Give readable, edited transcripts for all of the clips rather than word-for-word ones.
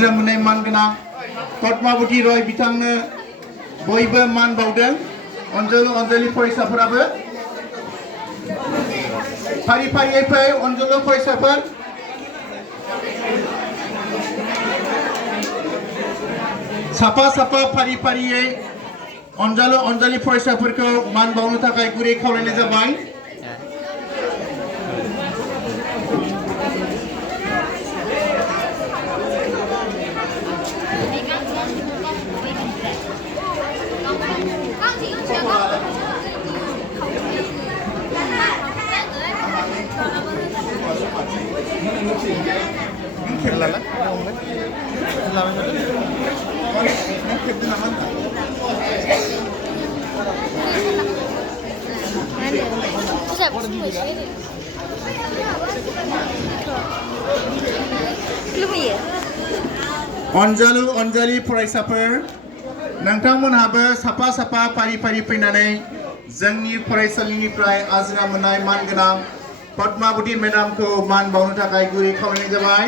मोननाय मानगोनां पद्मावती रय बिथांनो बयबो मान बावदों। अनजलि फरायसाफोराबो फारि फारियै फै अनजलि फरायसाफोर। साफा साफा फारि फारियै अनजलि फरायसाफोरखौ मान बावनो थाखाय गुरै खावलायनाय जाबाय। अनजलि फरायसाफोर नोंथांमोनहाबो साफा साफा फारि फारि फैनानै जोंनि फरायसालिनिफ्राय आजिरा मोननाय मानगोनां पद्मावती मेडामखौ मान बावनो थाखाय गुरै खावलायनाय जाबाय।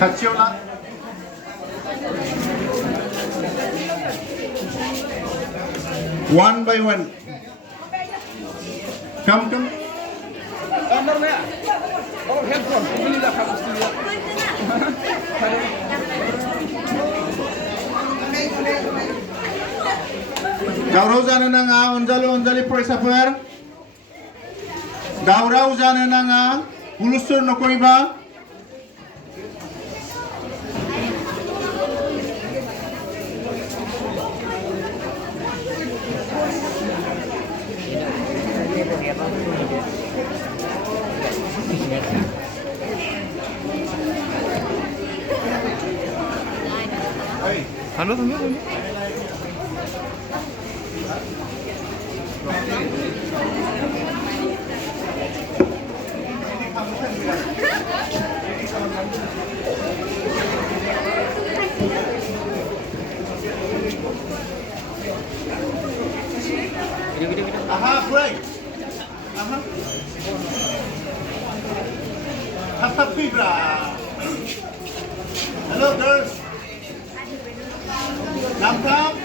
खाथियाव ला one by one come दावराव जानो नाङा अनजलि फरायसाफोर दावराव जानो नाङा हुलुस्थुल नकरिबा Halo. Break. Fibra. Hello, girls. Come.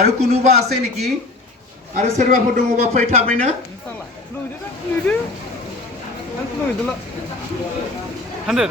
Aru kunuba ase niki? Aru serbaफोर दङबा फै थाबैनो। Handa.